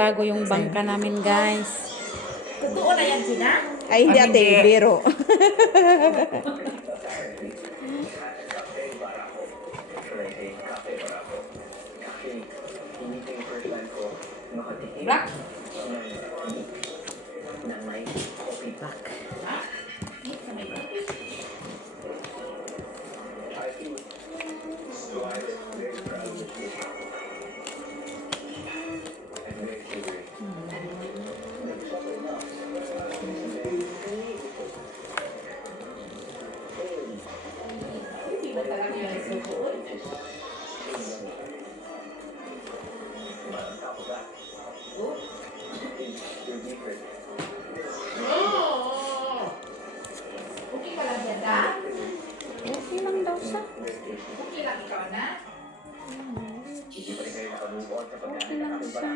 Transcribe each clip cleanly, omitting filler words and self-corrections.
nagbago yung bangka namin, guys. Totoo na yan, Gina? Ay, hindi ate, biro. Black? Okay ka lang yan, ha? Okay lang daw siya. Okay lang ikaw na? Okay lang siya.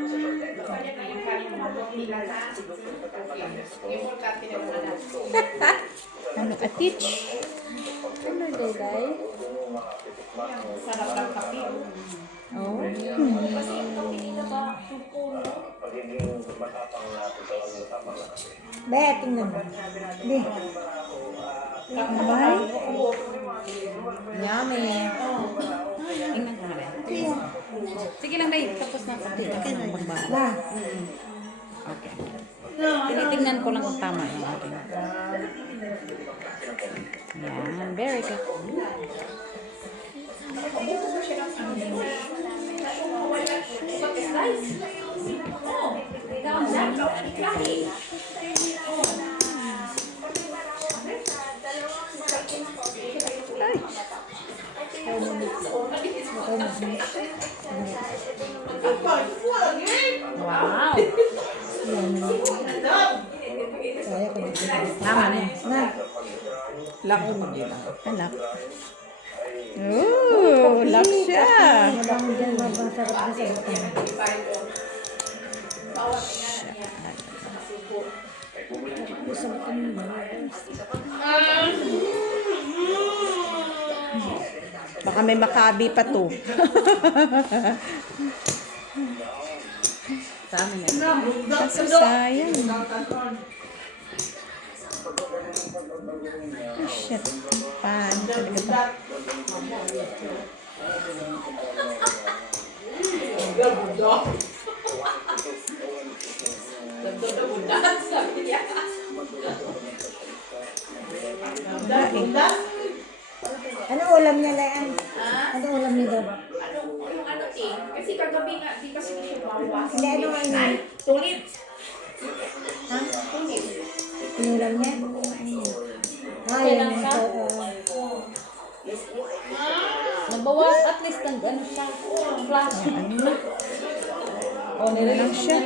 Kaya na yung kanin mo mag-okay lang, ha? Okay. Importante na naman natin. Ano, atich? Ano daw, guys? Sarap ng kape. Oh. Kasi ito, hindi na ba suko, no? Be, tingnan mo. Be. Abay? Yummy. Tingnan ko na rin. Sige lang, Day. Tapos na ako. Okay na magbago. Na. Okay. Tinitingnan ko lang kung tama yung aking. Yan. Very good. Wow. Kaya ko dito. Tama na yan. Na. Lock mo mag-ila. Lock. Ooh, lock siya. Mabang dyan, mabang sarap na sa buto. Baka may makabi pa to. Sa amin yan. Kaso sayang. Oh, shit. Pan. Talaga ba? Ano ulam niya, Layan? Ano ulam niya daw? Yung ano, eh? Kasi kagabi nga, di kasi siya mawas. Hindi, ano ano? Ay, tulip. Ha? Tulip. Inulam niya? Ay, yun yung Nabawas at least ng ano siya. Flash. Ano? O, nilang siya.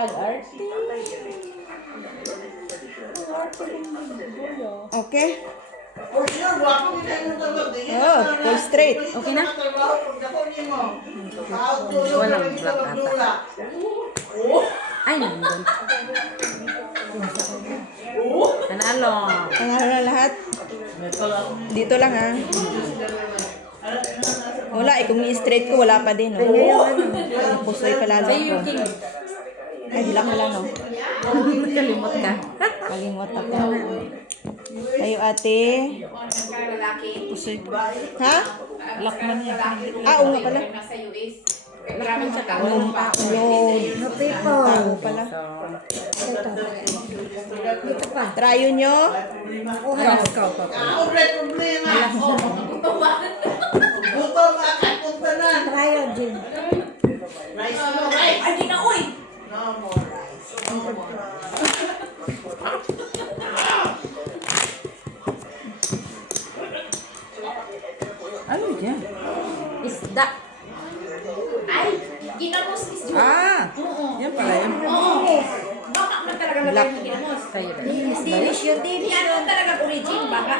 Ag-arte. Okay. Oh, full straight. Okay na? Walang black ata. Ay, nandun. Panalo. Panalo na lahat. Dito lang ha. Wala eh, kung i-straight ko, wala pa din. Oh. Pusoy pala lang ko. Ay, hilak na lang, no? Kalimot ka. Kalimot ako. Tayo, ate. Pusoy ko. Ha? Lakman niya. Ah, oo nga pala. Nasa US. Lakman sa tao. Load. No people. Tao pala. Ito. Ito pa. Trayo nyo. Ikaw pa. Trial, Jim. Ay, di na, uy! Ano yan? Isda. Ay, ginamos is yun. Ah! Yan pala yan. Oo. Baka na talaga lagay ng ginamos. Dinish yun, Hindi dinish ano yun. talaga origin, baka.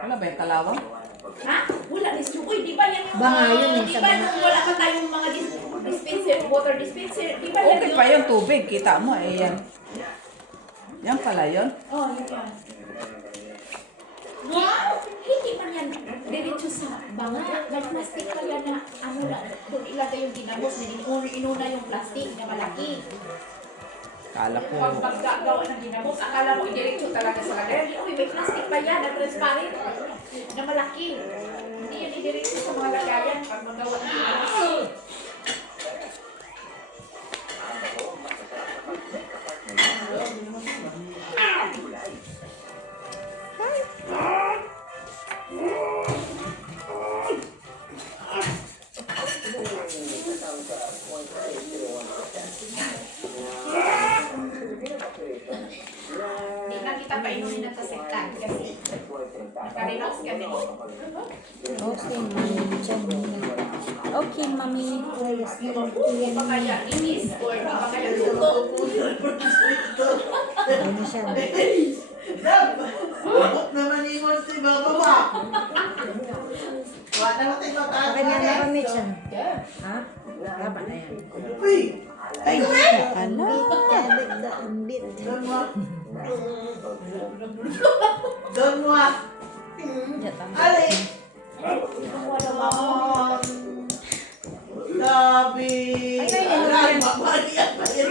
Ano ba yung kalawang? Ha? Wala, Miss Chu. Uy, di ba yan yung Banga yun eh, di sa ba banga. nung wala pa tayong mga dispenser, water dispenser, di ba yan Okay pa yung tubig. Kita mo eh yan. Yan pala yun. Oh, yun yan. Wow! Hindi man yan diretso sa banga. May plastic pa yan na ano lang. Doon ilagay yung ginamos. Inuna yung plastic na malaki. Kala ko. Pag maggagawa ng ginamos, akala mo diretso talaga sa lagayan. Uy, may plastic pa yan na transparent. Na malaki. Hindi yan idiretso sa mga lagayan pag magawa ng ginamos. Hindi na kita painumin ng kasektan kasi nakarelax kami. Okay, mami. Diyan muna. Okay, mami. Hindi pa kaya inis or hindi pa kaya luto. Ano siya? naman ingon si Baba ba? Wala naman tayo Okay na tatay. kami siya. Ha? Laban na yan. Uy! Ay, ala. Ambit. Doon mo. Doon mo. Ali! Gabi! Ay, mamalian pa yan.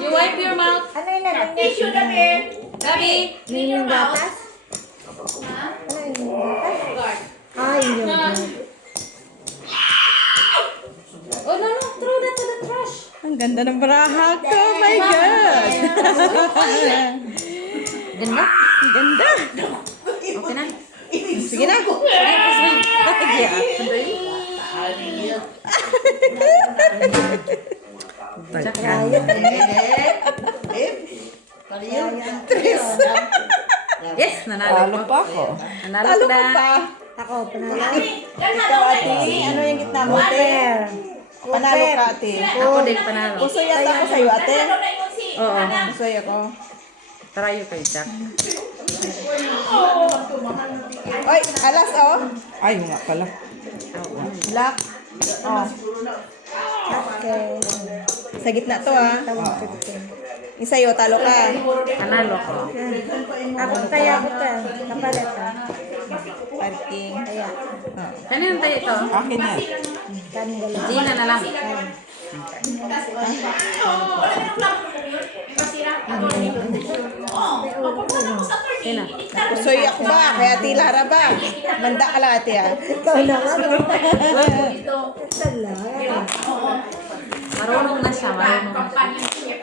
You wipe your mouth. Ano yun natin? Tissue na be. Gabi. Clean your Yung mouth. gatas? Ha? Ano yung gatas? Guard. Ay, yung gatas. Oh no, no. Throw that to the trash. Ang ganda ng baraha ko. Oh my God. Ganda. Ang ganda. Okay na. Sige na. Rayot. Yes, nanalo Talo ko. pa ako. Nanalo Talo ko ka na. pa. Ako, panalo. Ikaw, ate. Ano yung gitna mo, ate? Panalo ka, ate. Ako din panalo. Pusoy yata ako sa'yo, ate. Oo. Pusoy ako. Try kay Jack. Oy, alas, oh. Ay, nga pala. Black. Oh. Okay. Sa gitna to, ah. Tawag ko dito. Yung sa'yo, talo ka. Panalo ko. Ako kaya ako ka. Kapalit ka. Parking. Kaya. Oh. Kanino tayo ito? Akin na. Kanong gala. Gina na lang. Sino? Pusoy ako ba? Kaya ate Lara ba? Manda ka lang, ate, ah. Ikaw na nga. Sala. Marunong na siya. Marunong na siya.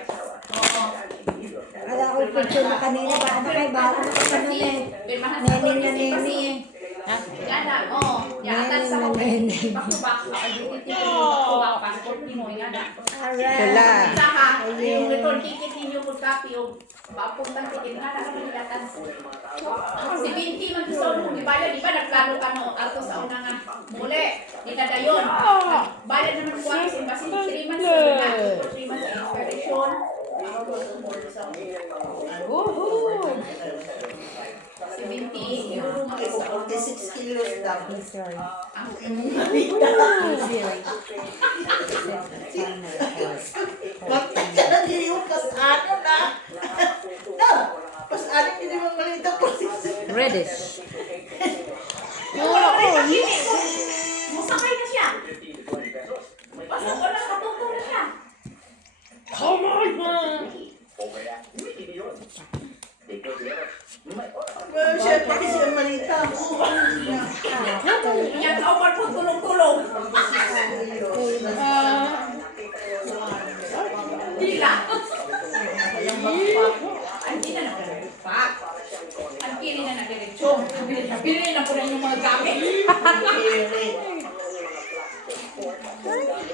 Ala ko yung picture mo kanina. Baka na kayo. Baka na kayo kanina eh. Nening na neni eh. Yana, oh. Yana sa mga back-to-back. Passport mo, yana. Alright. Wala. Saka, yung return ticket ninyo po copy yung papuntang ticket nga na kami nilatan. Si Binti man sa unong ibayad, di ba nagplano ka no ato sa una nga muli, di na dayon. Bayad naman ko sa embassy 3 months na. 3 months expiration. Si Binti, yung mga isa. 46 kilos daw. Sorry. Bakit ka na diniyon kas ano na? No! Pas ano hindi mo malita po. Reddish. Musakay na siya. Basta ko na katuto na siya. Siyempre kasi ang malita mo. Yan, over po tulong-tulong. Dila. Ang dila na nagpapak. Ang kili na nagdiretso. Bili na po na yung mga gamit.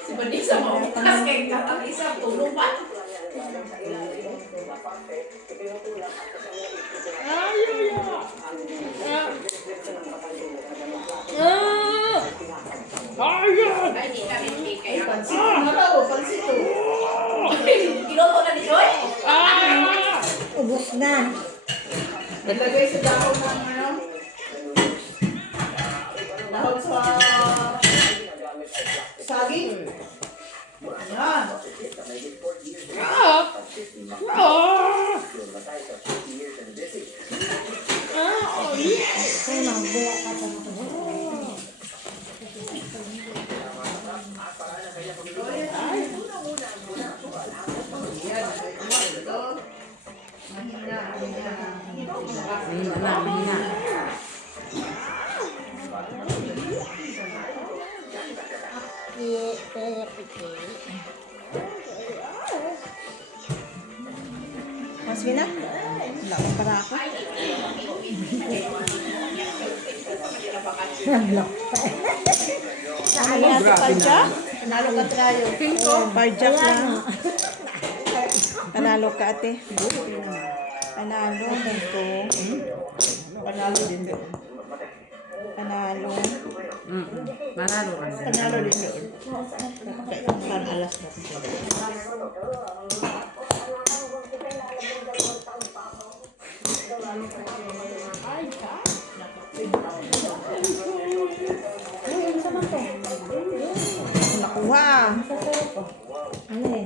Si Banisa mo, tas kay katang isa, tulong pa. Ay, di na rin kaya. Pansit na raw, pansit to. Piloto na ni Joy? Ubus na. Ilagay sa dahon ng ano? Dahon sa saging. Yan. Ay, magbuya ka pa na. Mahina na, mahina. Mas na? Wala ko para ako. Ano yan sa Parjak? Panalo ka tayo. Parjak lang. Panalo ka ate. Panalo. Ganito. Panalo din doon. Panalo. Manalo ka. Panalo din doon. Saan alas na? Nakuha. Ano eh?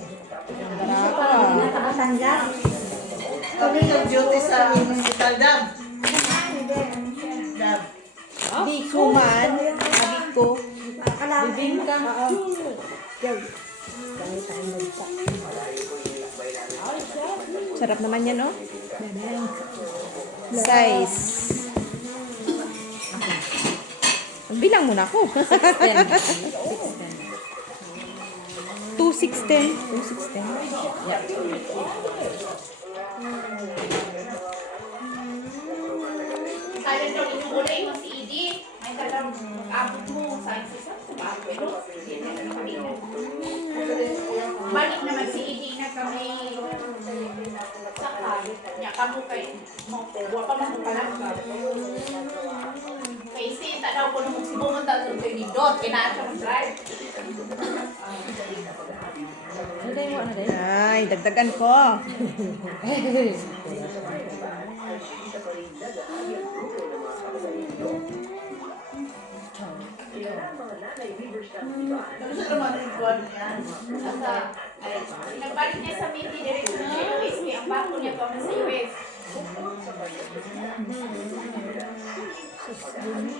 Baraka. Nakakatanggal. Kami nag-duty sa hospital, Dam. Dam. Di ko man. Sabi ko. Bibing ka. Sarap naman yan, oh. Size. Bilang muna ako. 2,610. 2,610. Kaya daw inuulay mo si Edie. Ay talagang abot mo sa isa sa bago. Pero hindi na kanina. Balik naman si Edie na kami sakay. Nya kamo kay mo. Wa pa man pala ka. Kay si ta daw ko nung sibuman ta kay ni Dot kina siya mag-drive. Ano tayo mo, ano tayo? Ay, dagdagan ko. Ano sa naman yung buwan niya? Asa ay nagbalik niya sa meeting diretso na US ang bako niya pa sa US.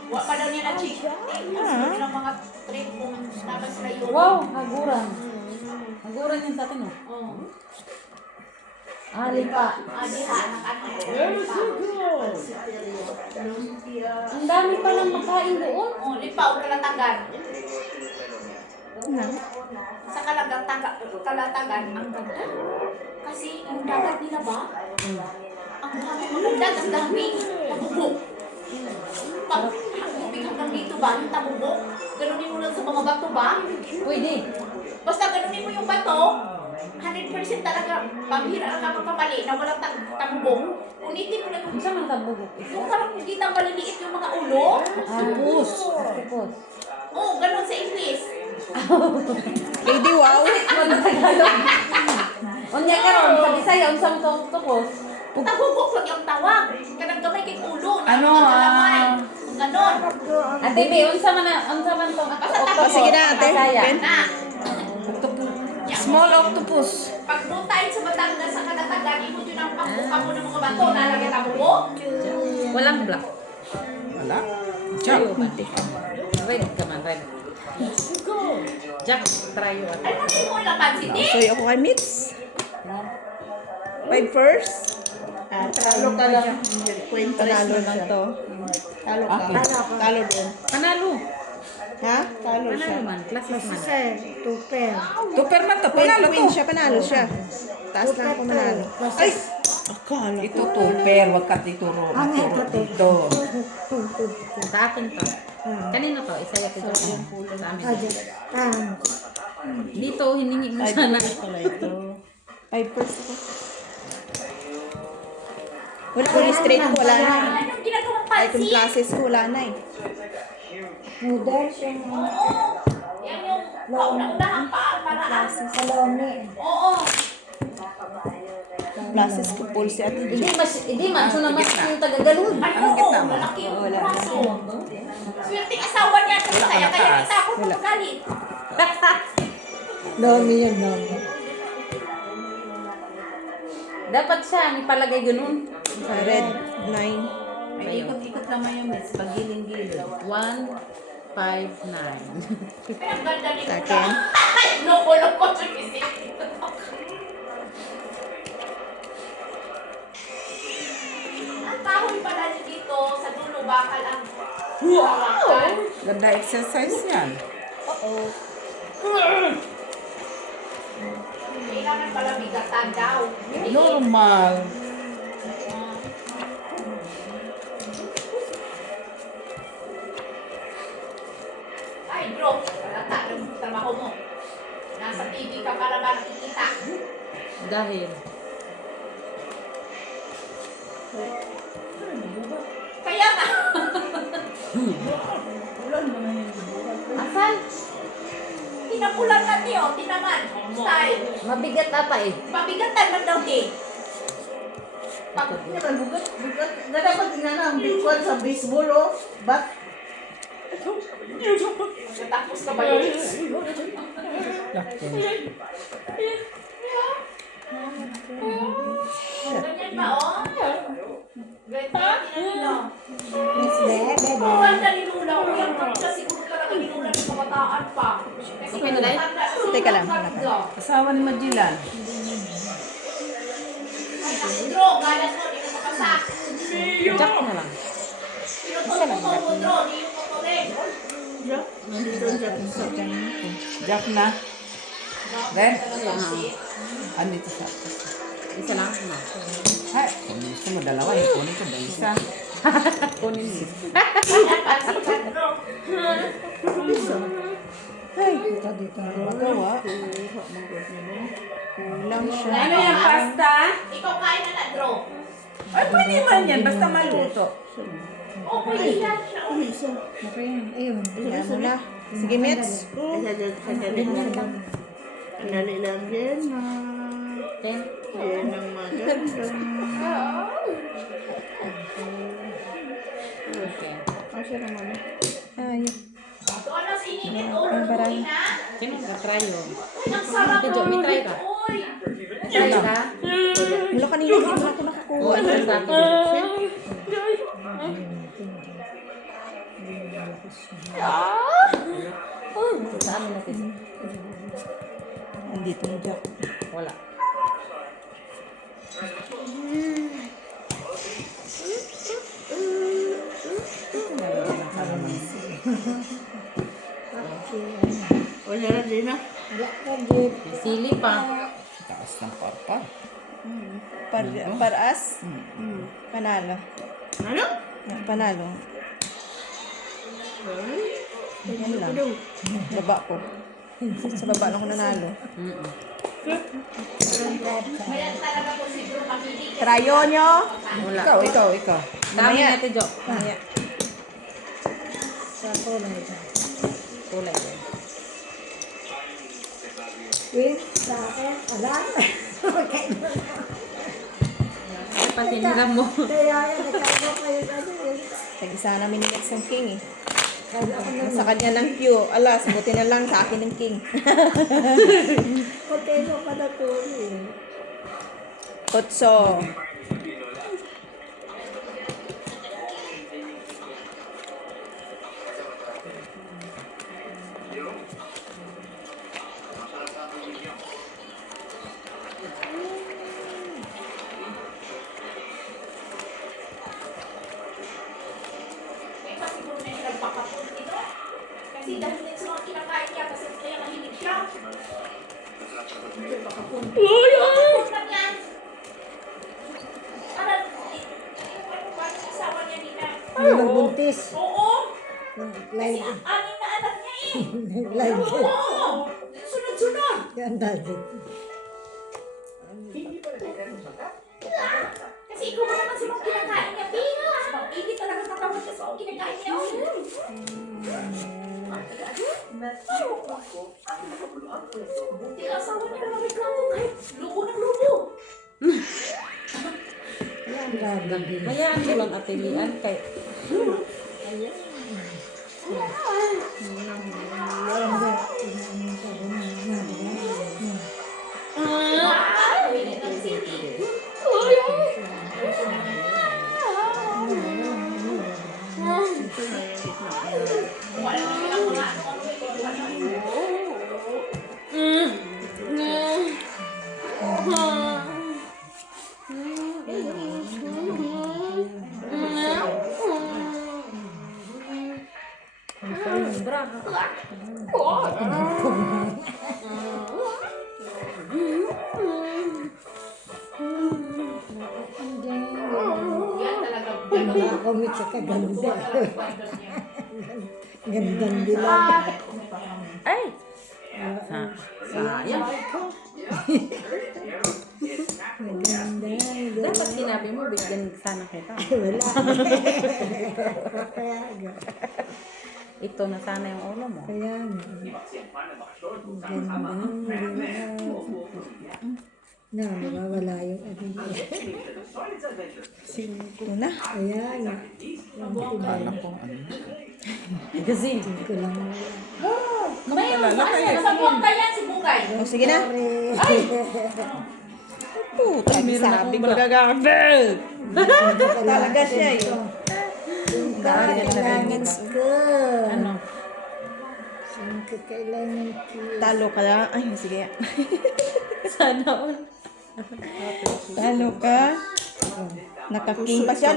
Wa pa daw niya na-check. Sabi ng mga trip kung nabas na yun. Wow, haguran. Haguran yun sa atin, oh. Oh. Lipa. Diha, anak-anak. Ang dami palang makain doon. Oh, lipaw, kalatagan. Na. Sa kalatagan, ang ganda. Kasi yung dagat nila ba? Ang dami maganda, ang dami. Tabubok. Pag tubig hanggang dito ba, yung tabubok? Ganunin mo lang sa mga bato ba? Pwede. Basta ganunin mo yung bato, 100% talaga, pambihira ka magkamali na walang tabubok. Unitin mo lang Ang saan ang tabugok? yung parang hindi tang maliliit yung mga ulo. Tapos. Tapos. Oo, ganun sa English. Lady, wow. Tagalog. Unya ka ron, sa Bisaya, unsang tukos. Tabubok lang yung tawag. Kanang gamay kay ulo. Ano, Ganon. Ate Be, unsa man tong Oh, sige na, ate. Bisaya. Pen. Na. Small octopus. Pag tayo sa Batangas sa Kalatagan, imo yun ang pagbuka mo ng mga bato. Nalagyan tabubok. Walang black. Wala. Jack. Red ka man, red. Jack, try you. Ay, natin mo lang pansin eh. So, ako kay Mitz. 5 first. Talo ka lang. Kwento Panalo lang to. Talo ka. Talo din. Panalo. Ha? Talo siya. Panalo man, classes man. Tuper. Tuper man to. Panalo to. Siya, panalo siya. Taas lang ako manalo. Ay! Akala Ito to, per, wag ka tituro. Turo dito. Sa akin to. Kanino to? Isaya ko to. Sa amin. Dito, hiningi mo sana. 5 first ako. Wala ko yung straight ko. Wala na. Anong ginagawang Ay, kung pansin? classes ko, wala na eh. Noodles yung Oo. Yan yung kauna-unahang paraan. salome. Oo. Classes ko, full set. Hindi man, so naman yung tagagalun. Ay, Anong oo. gitna mo? Malaki yung braso. Swerteng asawa niya. Kaya kita ako pagkalit. Lomi yun, lomi. Dapat siya, ipalagay ganun. Red, 9. Ay, ikot-ikot lang mayonnaise. Pag giling-giling. 159. Ay, ang ganda nito. Sa akin. Ay, nukulog ko sa isip. Ang kahoy pala niyo dito sa dulo bakal ang hawakan. Ganda exercise yan. Kailangan pala bigatan daw. Normal. Ay, bro, palata ng trabaho mo. Nasa TV ka para ba nakikita? Dahil. Kaya nga. Asan? Tinapulan na niyo, tinaman. Style. Mabigat ata eh. Pabigatan man daw din. Hindi man bugat. Na dapat tingnan ang big one sa baseball, oh. Bat. Tapos ka ba yun? Ganyan ba, oh? Ganyan, tinanilo. Miss Bebe. Oo, ang nalilula. Uy, ang kapta siguro talaga nilula ng kabataan pa. Kasi Okay na, Day? Teka lang, wala pa. Asawa ni Magellan. Ay, nakudro. Galat mo, di ka mapasak. Jack na lang. Pinutol mo, Dro. Di yung tutulin. Jack na. Then, andito sa Isa lang. No. Ay, kung gusto mo dalawa, kunin ko ba isa? Kunin mo. Ay, ito dito. Magawa. Kulang siya. Ano yan, pasta? Ikaw kain na na, Dro. Ay, pwede man yan, basta maluto. Oo, pwede yan siya. Okay yan. Ayun. Yan mo na. Sige, Mitz. Dali lang din, ma. Ten. Yan ang maganda. Okay. Asya naman, Ayun. Doon na sinigit, ulo mo na. Sino ka-try yun? Uy, ang sarap Ito, may try ka? Uy. Try ka? Mula kanina, hindi mo ako nakakuha. Oo, ito sa akin. Sa amin natin. Andito na Jack. Wala. Wala na din, ah. May sili pa. Taas ng parpar. Paras. Panalo. Ano? Panalo. Yan lang. Baba ko. Sa baba lang ako nanalo. Kaya talaga po si Dro mahilig. Trayo nyo. Wala. Ikaw. Dami Mamaya. natin, Jo. Mamaya. Sa kulay. Kulay din. Wait, sa akin. Ala. Ay, pati niram mo. Kaya yan, nagkaiba pa yung ano yun. Tag-isa namin ni Mitz ng King eh. Kaya ako na Sa kanya ng Q. Alas, buti na lang sa akin ng King. potelo pa na to. Kotso. Eh, kasi siguro na yung nagpapapun ito. Kasi dahil din sa mga kinakain niya, kasi kaya mahilig siya. Nagpapapun. Uy! Kapag yan. Parang, yung asawa niya nila. Nagbuntis. Oo! Live. Kasi anin na anak niya eh. Live. Oo! Sunod-sunod! Yan dati. Kasi ikaw mo naman sa mga kinakain niya, Pina. Hindi talaga tatawag siya sa mga kinakain niya. Buti ang asawa niya na reklamo kahit lubo ng lubo. Yan dati. Hayaan mo lang atilian kay Yan talaga. Nakakomit sa kaganda. Gandang dilag. Ay! Sayang. Maganda. Dapat sinabi mo, bigyan sana kita. Wala. Kaya nga. Ito na sana yung ulo mo. Kaya nga. Na, nawawala yung ano niya. Ito na. Kaya nga. Kala ko ano. Kasi, Ko lang wala. May sa bungkay yan, si Bungkay. O, sige na. Ay! Puta, sabi ko gagawin. Talaga siya eh. Kailangan ko. ano? Saan ka kailangan ko? Talo ka lang. Ay, sige. Sana all. Talo ka. Nakaking pa siya.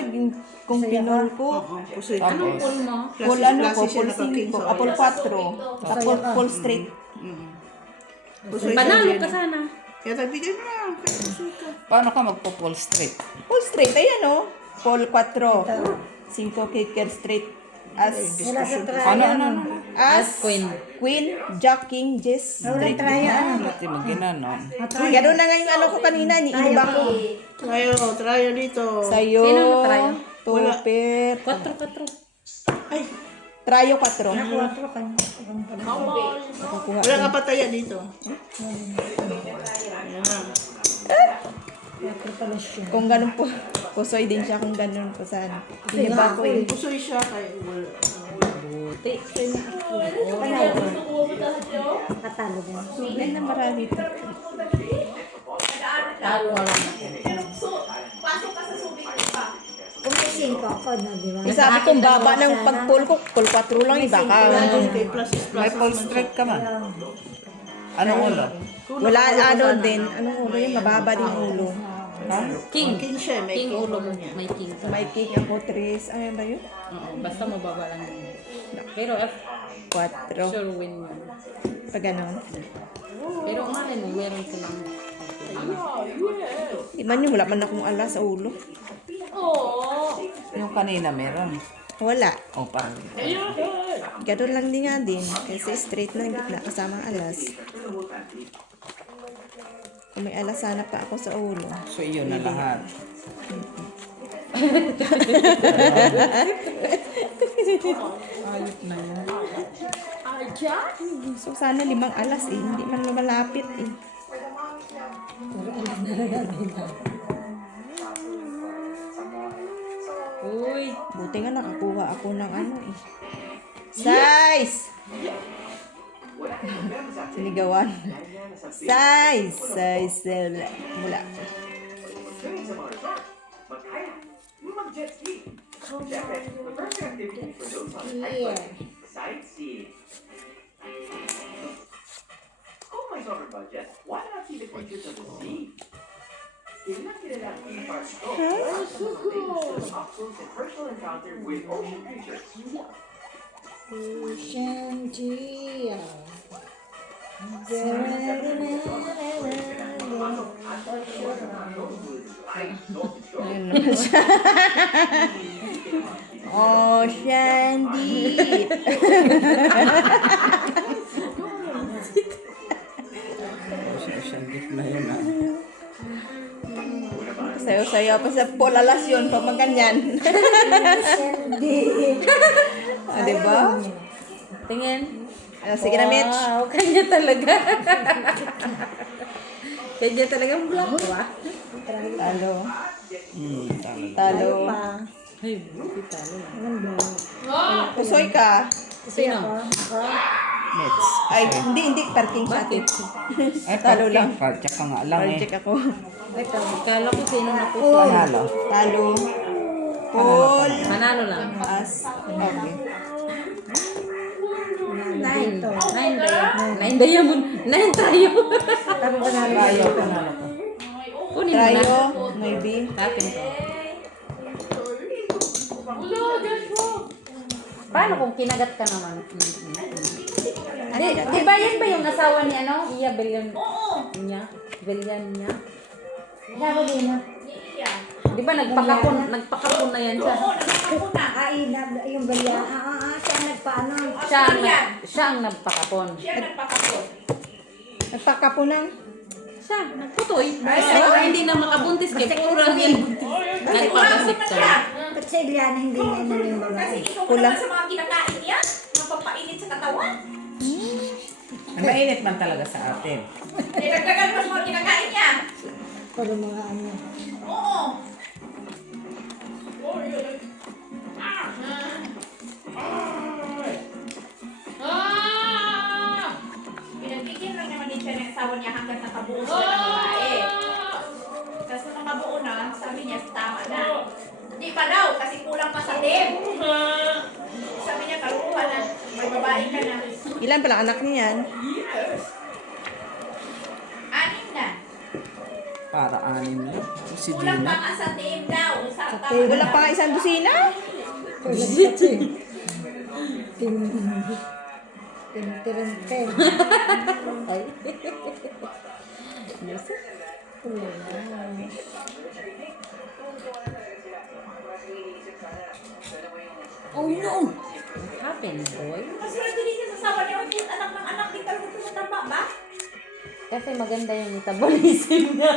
Kung pinol ko. Pusoy. Anong pool mo? Full ano ko, Klase siya full nakaking 5. sa Full 4. Full straight. Pusoy Panalo siya ka din. sana. Kaya tagbigay mo na. Kaya pusoy ka. Paano ka magpo-pull straight? Full straight. Ayan o. Full 4. 5 kicker straight. As Wala sa Ano, trial. as Queen. Queen, Jack, King, Jess. Wala trial. Ba't di mag-ginanon? Gano'n na nga yung ano ko kanina. Iniba ko. Tayo dito. Sa'yo. Sino na tayo? Tupper. 4. Ay, Trayo 4. Kwatro ka na. Kukuha. wala ka pataya dito. Kwatro pala siya. Kung ganun po. Pusoy din siya kung ganun po sana. Iniba ko eh. Pusoy siya kay Buti. Katalo din. Yan na marami ito. Talo lang. Pasok ka sa subik pa. Kung may 5 ako na, di ba? Eh, sabi ko, baba ng pag-pull ko. Pull 4 lang. Iba ka. kay plus is plus. May pull straight ka man. Anong ulo? Wala ano din. Anong ulo yun? Mababa din ulo. King. King siya, may King ulo mo. May king. May king ako, Tris. Ano ba yun? Oo, basta mababa lang yun. Pero 4. sure win yun. Pag ganun. Pero malay mo, meron silang Iman yun, wala man akong ala sa ulo. Yung kanina meron. Wala. O, parang Ganun lang din nga din. Kasi straight na gitna kasama ang alas. Kung may alas, sana pa ako sa ulo. so iyon na lahat. Ayot na yan. So sana 5 alas eh. Hindi man lumalapit eh. Uy! Buti nga nakakuha ako ng ano eh. Size! Sinigawan. Size! Size. Mula. Yeah. Kung may summer budget, why not see the creatures of the sea? Tingnan nila ang theme park to. Up close and personal encounter with ocean creatures. Ocean Gia. Ayun naman siya. Ocean deep. Ocean deep na yun ah. Sayo-sayo pa sa polalas yun pag maganyan. Ah, diba? Tingin. Ah, sige na, Mitch. Wow, kanya talaga. Kanya talaga ang black ba? Talo. Talo. Talo. Ay, buti talo. Pusoy ka. Sino? Mitch. Ay, hindi. Parking sa atin. Ay, Talo parking lang. card. Tsaka nga lang eh. Check ako. Ito, kala ko sino na po. Panalo. Talo. Paul. Manalo lang. As. Okay. 9 diamond. 9 tayo. Tayo, panalo ko. Kunin mo na. Tayo. Maybe. Tapin ko. Paano kung kinagat ka naman? Di ba yan ba yung asawa ni ano? Iya, Belian niya? Belian niya? Laro din na. Iya. Di ba nagpakapon na yan siya? Oo, nagpapakuna. Yung balya. Siya nagpaano. Siya ang nagpakapon. Siya nagpakapon. Nagpakapunang. Siya, nagputoy. Ay, hindi na makabuntis kay pura yan. Nagpakasip siya. Ba't sa Iliana hindi niya inano yung Kasi babae? ikaw pa naman sa mga kinakain niya, mapapainit sa katawan. Mainit man talaga sa atin. Nagdagdagan mo sa mga kinakain niya. Para mga ano. Oo. Pinagbigyan lang naman din siya ng asawa niya hanggang nakabuo sila ng babae. Tapos nung nakabuo na, sabi niya, tama na. Hindi pa daw, kasi kulang pa sa team. Sabi niya, kalukuhan na. May babae ka na. Ilan pala anak niyan? Anim na. Para anim lang. Si Kulang pa Gina. nga sa team daw. Sa Wala pa nga isang dosina? Tin. Ay. Oh no! What happened, boy? Mas din niya sa sawa niya, yung anak ng anak, di talaga tumataba ba? Kasi maganda yung metabolism niya.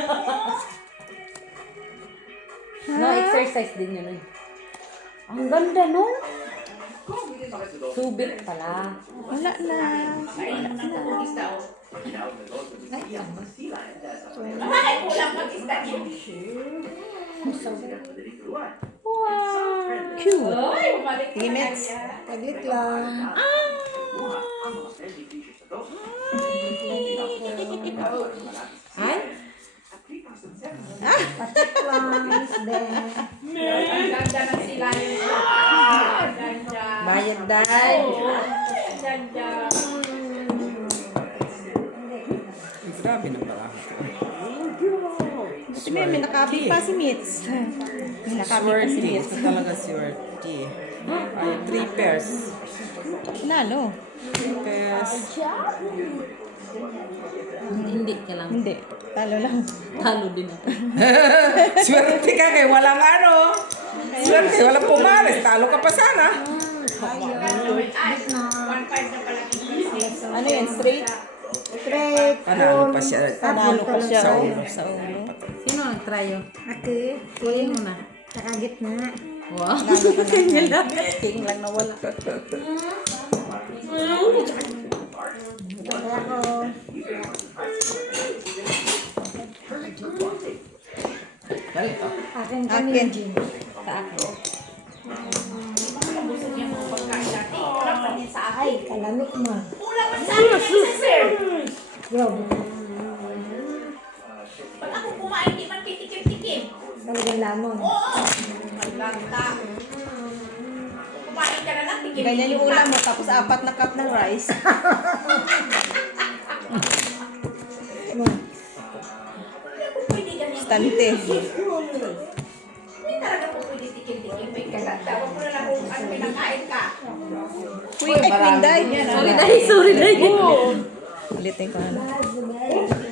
No, exercise din yun. Ang ganda no? Subit pala. Wala na. Kainin mo ng tatong isda, oh. Ay, kulang mag-isda niya. Cute. Ay, bumalik na Limits. kanya. Taglit lang. Ay? Patik lang. Then. Ang ganda ng sila yun. Ang ganda. Bayad dahil. Ang ganda. Grabe na pala. May nakapit pa si Mitz. May nakapit pa si Swerte. Mitz. Ito talaga swerte. Ay, 3 pairs. Nalo. 3 pairs. Hindi ka lang. Hindi. Talo lang. Talo din ako. Swerte ka kay walang ano. Swerte, walang pumares. Talo ka pa sana. Ay, 1.5 na pala yung Ano yan? Straight? Straight. Panalo pa siya. Panalo pa siya. Sa ulo. Sa ulo. Sino nag-tryo? Ako. Kuya mo na. Nakagit na. Wow. King lang. King lang nawala. Kaya ako. Ganito. Akin Akin. kami Jim. Sa akin. busog niya mga pagkain dati. Kulang pa din sa akin. Ay, kalamit mo. Kulang pa sa akin, sir. Grabe. Pag ako kumain, di man kitikim-tikim. Talagang lamon. Oo. Maglanta. Kumain ka na lang, tikim-tikim Ganyan yung ka. ulam mo. Tapos 4 na cup ng rice. Mo. Pwede ganyan. Stante. Hindi talaga po pwede tikim-tikim. May kaganda. Huwag mo na lang kung ano pinakain ka. Uy, ay, Quinday. Sorry dahil, sorry dahil. Ulitin ko na.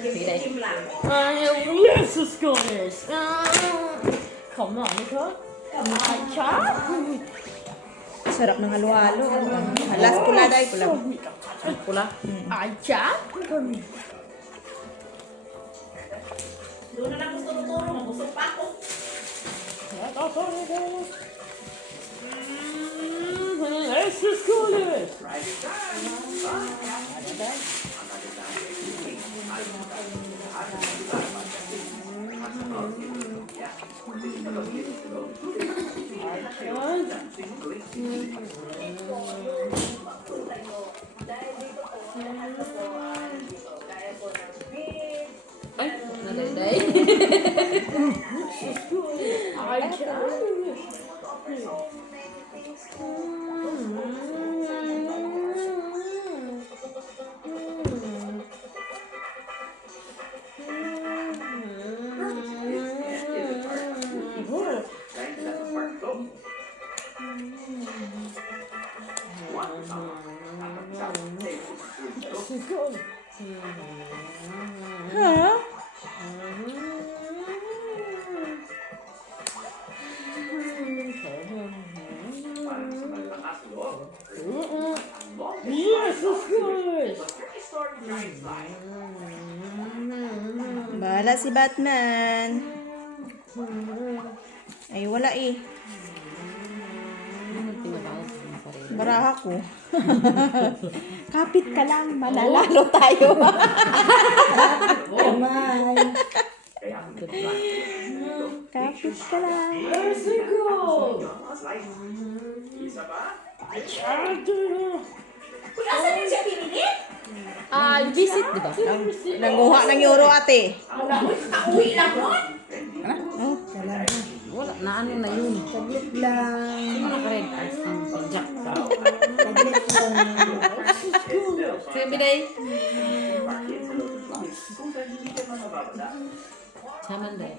Tikim lang. Sarap ng halo-halo. Last pula dahil pula. Pula. Doon na lang gusto tuturo. Mabusog pa ako. Ay, nagayday. Huh? Parang sa malakas loob. Yes, of course! But very story drives life. Bahala si Batman. Ay, wala eh. Baraha ko. Kapit ka lang, mananalo tayo. Kamay. Kapit ka lang. Isa pa? Uy, asan yun siya pinili? Visit, di ba? Nanguha ng euro ate. Wala, uy, kauwi lang nun. Wala, na ano na yun. Saglit lang. Sino naka-red eyes ang Jack? Saglit lang. Sabi day. Saman day.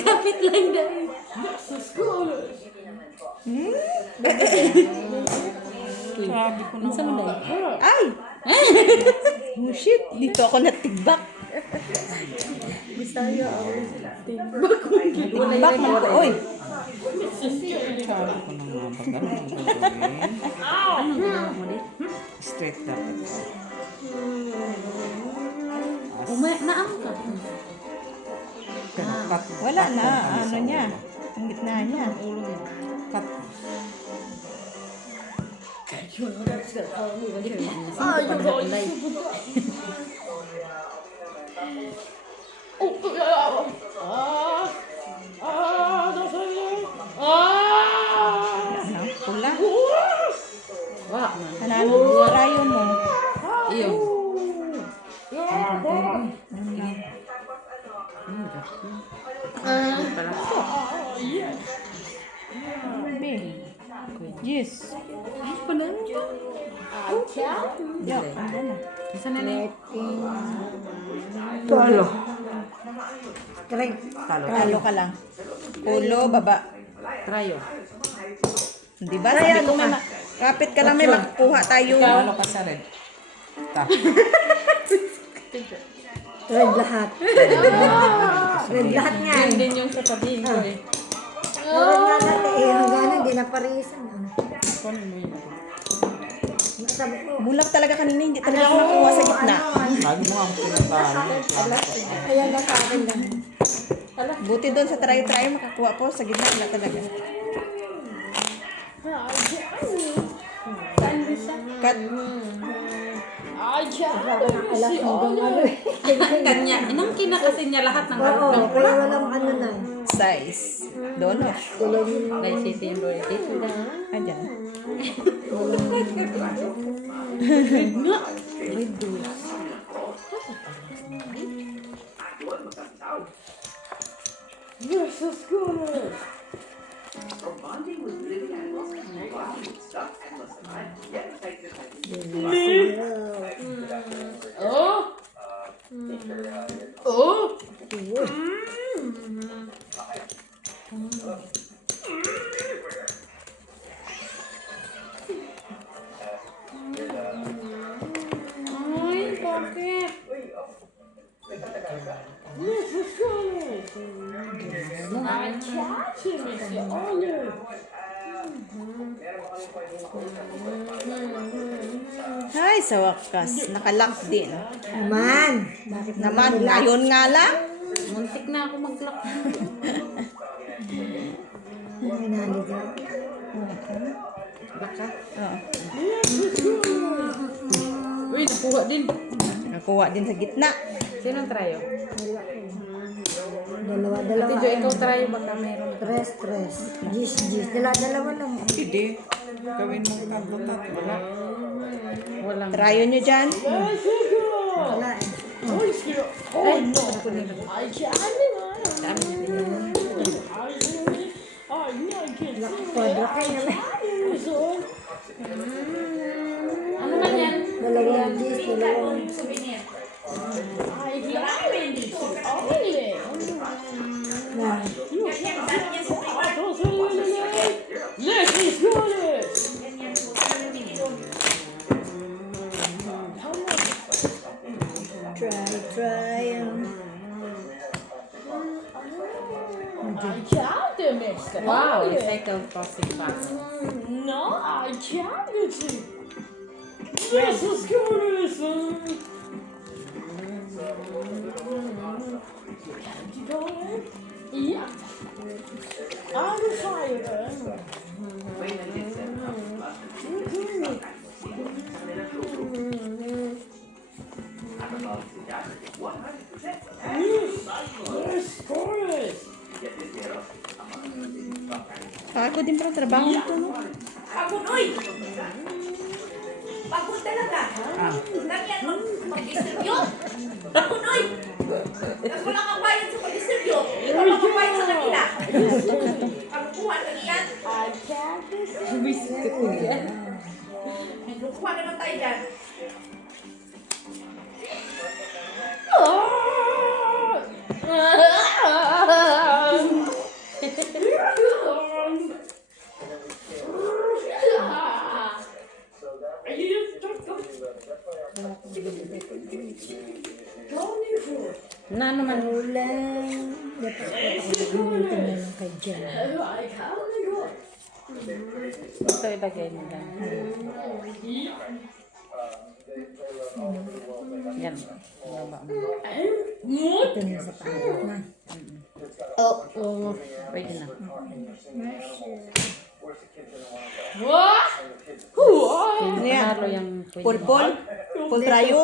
Kapit lang day. Sabi ko na. Saman day. Ay! Oh shit, dito ako natigbak. Bisaya ako. Tigbak man ko, oy. Sabi ko na nga ba ganun gagawin? Anong ginawa mo day? Straight dapat. Naam ka. Pero cut. Wala na, ano niya. Ang gitna niya. Cut. Ano? Pula. Wala man. Panalo sa rayon mo. Iyo. Be. Yes. Ay, pala. Yuck, ano na. Isa na na. Talo. Straight. Talo ka lang. Ulo, baba. Trayo. Di ba? Sabi ko may kapit ka lang may makukuha tayo. Ano ka sa red? Ta. Red lahat. Red lahat nga. Yun din yung sasabihin ko eh. Red nga lahat eh. Hanggang hindi na parisan. Sabi ko, Bulak talaga kanina, hindi talaga ako nakuha sa gitna. Lagi mo ang pinuntahan. ayan na sa akin lang. Buti doon sa try-try makakuha po sa gitna na talaga. Cut. Alas hanggang ano eh. Kanya. Inang kina kasi niya lahat ng Oo, kaya walang ano na. Size. Dono. Guys, ito yung Lord. Dito na. Ayan. From bonding with living animals, bonding with stuff endless time, yet excitement has Ay, bakit? Ay, sa wakas. Nakalock din. Naman. Bakit Naman, ngayon nga lang. Muntik na ako mag-lock. May naligaw? Baka? Oo. Uy, nakuha din. Nakuha din sa gitna. Sinong trayo? Dalawa-dalawa. Ate Jo, ikaw trayo baka meron. Tres. Gis. Dalawa lang. Pwede. Gawin mo tatlo-tatlo. Walang. Trayo nyo dyan. Wala eh. Ay, ako nila. Quadra kayo na. Ano man yan? Dalawang gis. Dalawang. Souvenir. Na. Ganyan, dami niya sa Try. Wow, recycle plastic bags. Pagod din pala trabaho nito, no? Pagod, uy! Pagod talaga. Ganyan mag-distribute. Pagod, uy! Tapos wala kang bayad sa pag-distribute. Ikaw lang ang bayad sa kanila. Pagkukuha na yan. Pagkukuha naman tayo dyan. Na naman. Ulang. Dapat ako gamitin na lang kay Jen. Ito ilagay mo lang. Yan. Baba mo. Ito na sa pangat na. Oo. Pwede na. Ano yan? Panalo yung pwede. Pulpul? Pultrayo?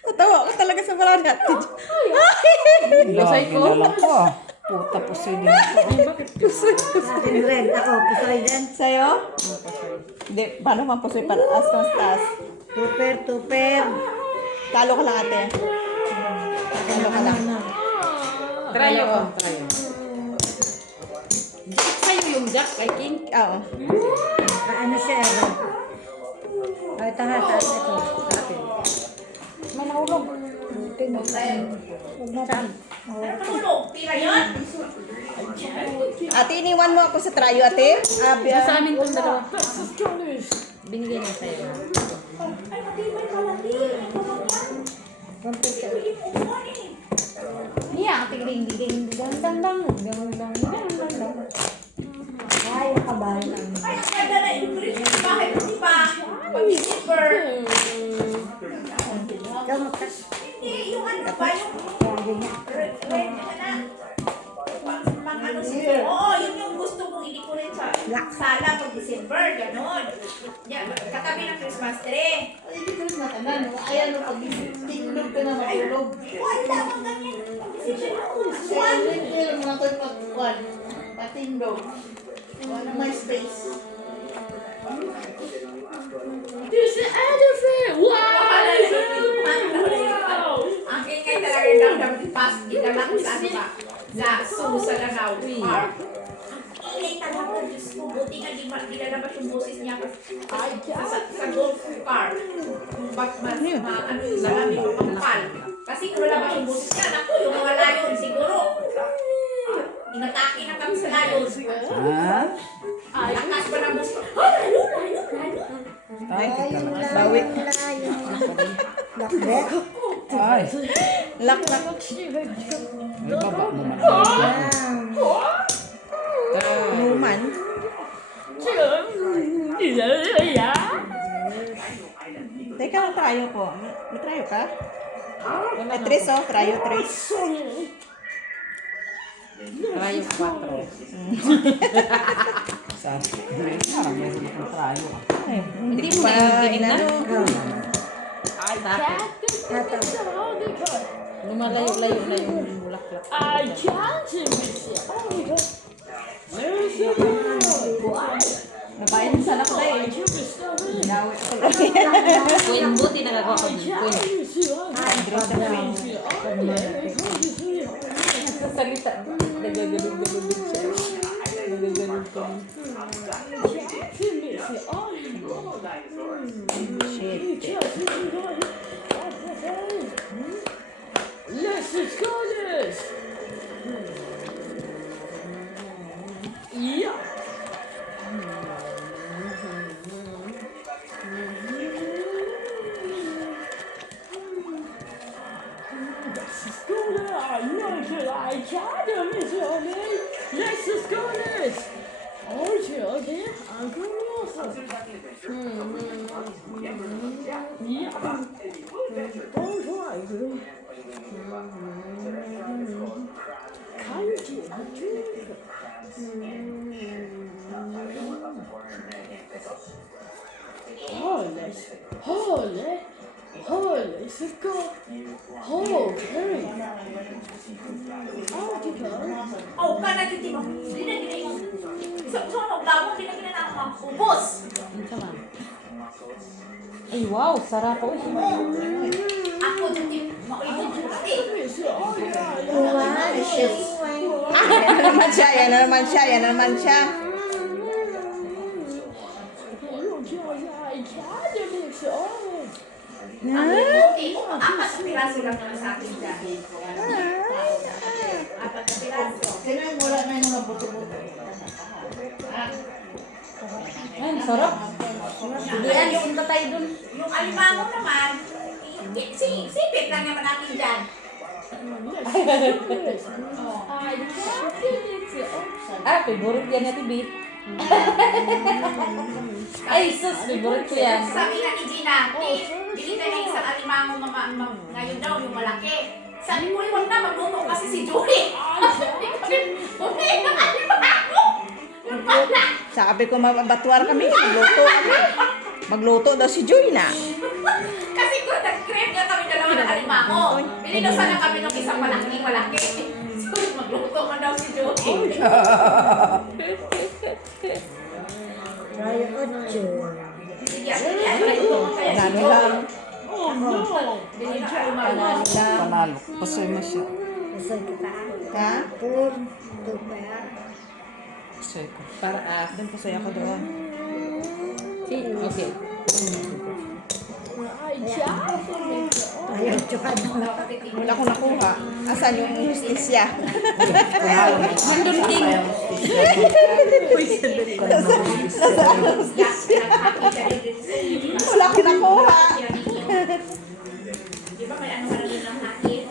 Natawa ko talaga sa pala natin. Lusay ko. ko. Puta po sila. Sa akin rin. Ako, pusoy din. Sa'yo? Hindi, paano man pusoy para as kang taas? Tuper. Talo ka lang ate. Talo ka lang. Trayo ko. Trayo. Jack sa'yo yung Jack, I think. Oo. Ano siya? Ay, taas ito. Sa atin. May nahulog. Huwag na saan. Natulog. Tira yun. Ate, iniwan mo ako sa trayo, ate. Abi, Sa amin itong dalawa. Binigay niya sa'yo. Ay, matibay pala. Niya, tigring. Ay, nakabahan lang. Ay, ang ganda na yung bridge ng bahay mo, di ba? Pag-zipper. Ikaw makas. Hindi, yung ano ba? Yung Sabi niya. red na. Pang ano siguro. Oo, yun yung gusto mong idikunin sa sala pag December. Ganon. Yan, katabi ng Christmas tree. Ay, hindi ko rin matanan. Ayan, pag tingnog ka na matulog. Wala kang ganyan. Pag-December. Ayan, rin mga to'y pagkuhan. Patindog. Wala may space. There's an elephant! Ang ingay talaga yung damdam ni Pas, idala ko sa ano ba? Sa sa Lanao Park. Ang ingay talaga, Diyos ko, buti nga di lalabas yung boses niya sa golf car. Ano yung salami, pampal. Kasi kung lalabas yung boses niya, naku, yung mga layon siguro. Inatake na kami sa layon. Lakas pa ng boses. Ay, Bawi. Lakbet. Ay, lak. may baba mo naman. Numan. Teka lang tayo ko. May trayo ka? May tres oh. Trayo, tres. Trayo 4. Sabi, parang meron akong trayo. Ay, hindi Hindi mo mo na na inano. Ay, tapos. Lumalayo-layo na yung bulaklak. Nabayan sa lakbay eh. Ginawi ako lang. Queen, buti nagagawa ko din. Queen. Draw sa queen. Salita. Nagaganon-ganon din siya. Nagaganon ka. Shit. Let's go this! Yeah! Oh, ka na dito mo. Di na gina mo. Sunog daw mo, di na gina na ako ubos. Ay, wow, sarap po. Ako dito, maulito ko dati. Yan na naman siya, yan na naman siya, yan na naman siya. Apat na piraso lang naman sa akin dyan. Apat na piraso. Sino yung wala na yung mga buto-buto? Ay, sarap. Sige, yung punta tayo dun. Yung alimango naman, sipit lang naman natin dyan. Ah, favorite yan natin, B. Ay, sus, favorite ko yan. Sabi nga ni Gina, bili ka ng isang alimango ngayon daw, yung malaki. Sabi ko, huwag na, magluto kasi si Julie. Bumili ng alimango. Yung pala. Sabi ko, mabatwar kami, magluto kami. Magluto daw si Joy na. Kasi kung nag-crave nga kami dalawa ng alimango, bininusan na kami ng isang malaki. So, magluto man daw si Julie. Raya 8. Sige, magluto man kaya si Panalo Julie. lang. Bili na alimango. Panalo. Pasoy mo siya. Gusto kita. Ha? 4, 2 pa. Pasoy ko. Para Doon pa saya ko doon. okay. Ayaw, tsukan. Wala ko nakuha. Asan yung justisya? Mandun King. Wala ko nakuha. Di ba may ano man ng hakit?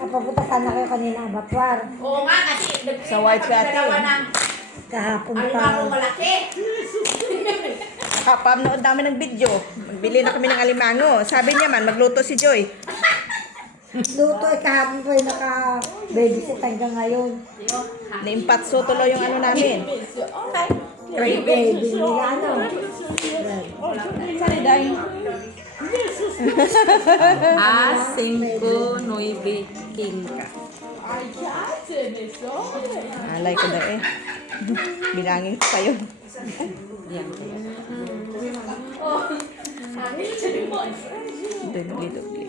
Napapunta ka na kayo kanina, Batwar. Oo nga, kasi Sa white kami dalawa cutting. ng Kahapon alimango pa. malaki. Kapanood namin ng video. Magbili na kami ng alimango. Sabi niya man, magluto si Joy. Luto ay kahapon pa yung naka-babysit hanggang ngayon. Naimpatso tuloy yung ano namin. Baby nila ano. Sorry, Day. A5 King ka. Alay ko daw eh. Bilangin ko kayo. Yan. Dugli-dugli.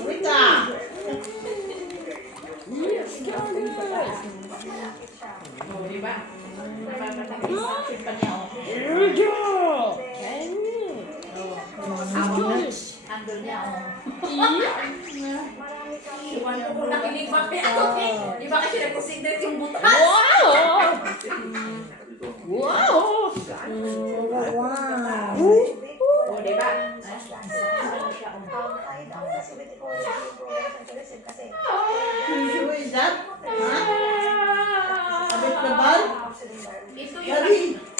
Rita! Oh, di ba? Napapatagis pa niya, oh. Handle niya, oh. Iwan ko kung nakinig ba kaya ako, eh. Di ba kasi nag-consider yung butas? Wow! Oh, di ba? Who is that? Ha? Abit na bal?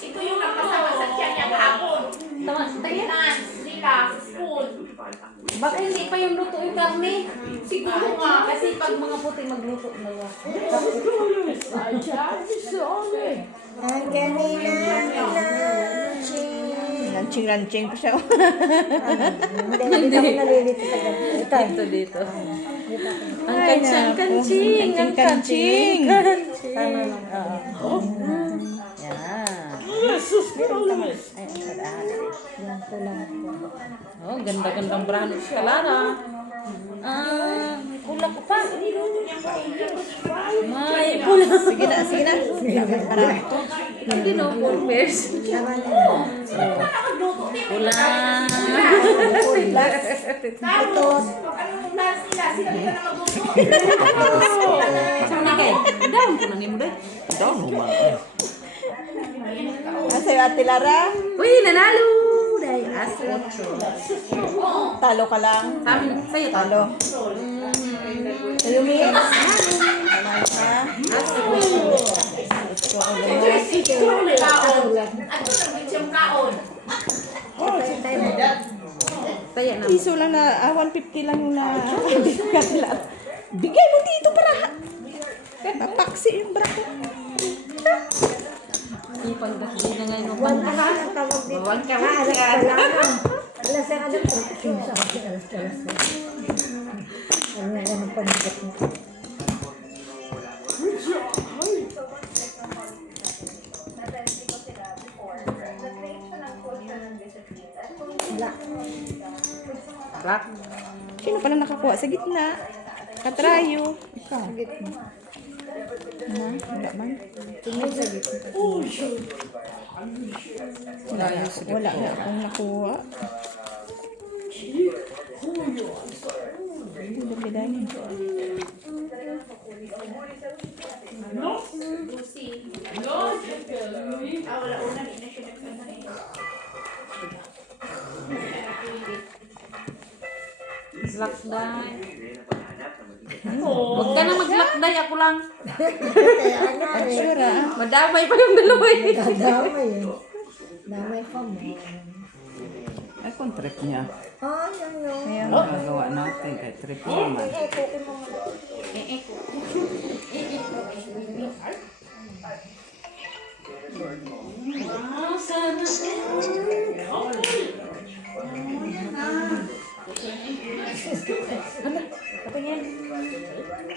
Ito yung nagkasama sa tiyan niya kahapon. Tama, tayo. Finance nila sa school. Baka hindi pa yung luto yung karne. Siguro nga. Kasi pag mga puti magluto na ba? Ang kanina, Lanching-lanching ko siya. Hindi ako nalilito sa ganito. Dito. Ang Ay, kansing-kansing. Ang Kansing-kansing. Tama lang. Yan. Yan ko lang. Oh, ganda-gandang brano siya, Lara. Ah, may pula ko pa. May pula. Sige na, sige na. Hindi no, Converse. Tama na yun. Pula. Ito, Ano last nila? Sila di ba na magluto? Saan na kayo? Down ko na ni mo dahil. Down naman. Ah, sa'yo, Ate Lara? Uy, nanalo! Dahil as 8. Talo ka lang. Sa amin, sa'yo Talo. Sa'yo, Miss? Talo ka. Kaon. At ito ang bidyong kaon. Saya na. Piso lang na, 150 lang yung na bigay mo dito para mapaksi yung bra ko. Ipang kasi na ngayon. Buwan ka na ang tawag dito. Buwan ka, Ah, alas buwan ka. ka lang. Alas ka lang. Sa akin, alas. Ano nga yan ang panigat mo? Wala. Black. Sino pala nakakuha? Sa gitna. Katrayo. Ikaw. Sa gitna. Wala man. Tingin sa gitna. Wala na akong nakuha. Dami-dami. Lucy. Ah, wala una. Hindi na siya nagkana eh. Lakday. Huwag ka na maglakday, ako lang. Kaya nga eh. Sure ah. Madamay pa yung dalawa eh. Damay eh. Damay pa mo. Ay, kung trip niya. Ah, yan yun. Ang gagawa natin kay trip naman. Eh, pukin mo.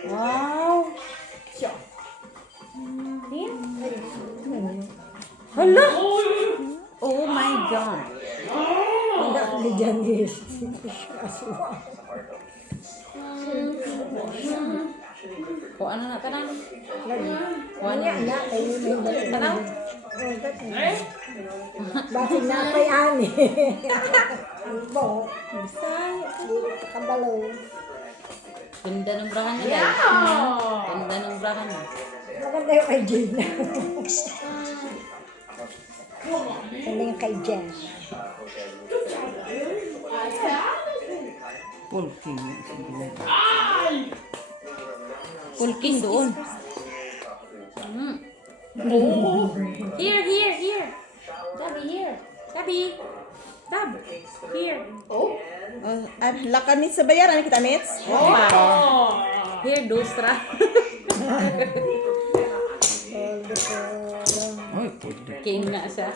Wow. Hala! Oh my God. Hindi ako dyan eh. Aswa. Kung ano na, tanan. Wala na. Kayo na yung balik. Tanan. Bakit na kay Ani? Bo. Bisay. Kabalo. Ganda ng brahan niya. Yeah! Ganda ng brahan niya. Maganda yung kay Gina. Ganda yung kay Jen. Full king. Full king doon. Here. Tabi, here. Tabi. Tab. Here. Lakan nits sa bayaran kita nits. Here, dosra. Oy, pwede. King na siya.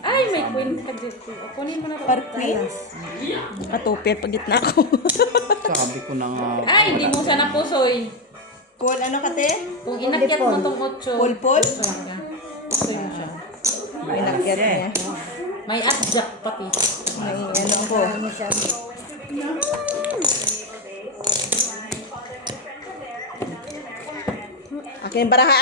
Ay, may queen ka dito. Kunin mo na to. Parquit. Katupir pag gitna ko. Sabi ko na nga. Ay, hindi mo siya napusoy. Pol, ano kate? Kung inakyat mo tong 8. Pol. Pusoy mo siya. Inakyat niya. May adjak pati. May ano ko. Ano siya? Akin baraha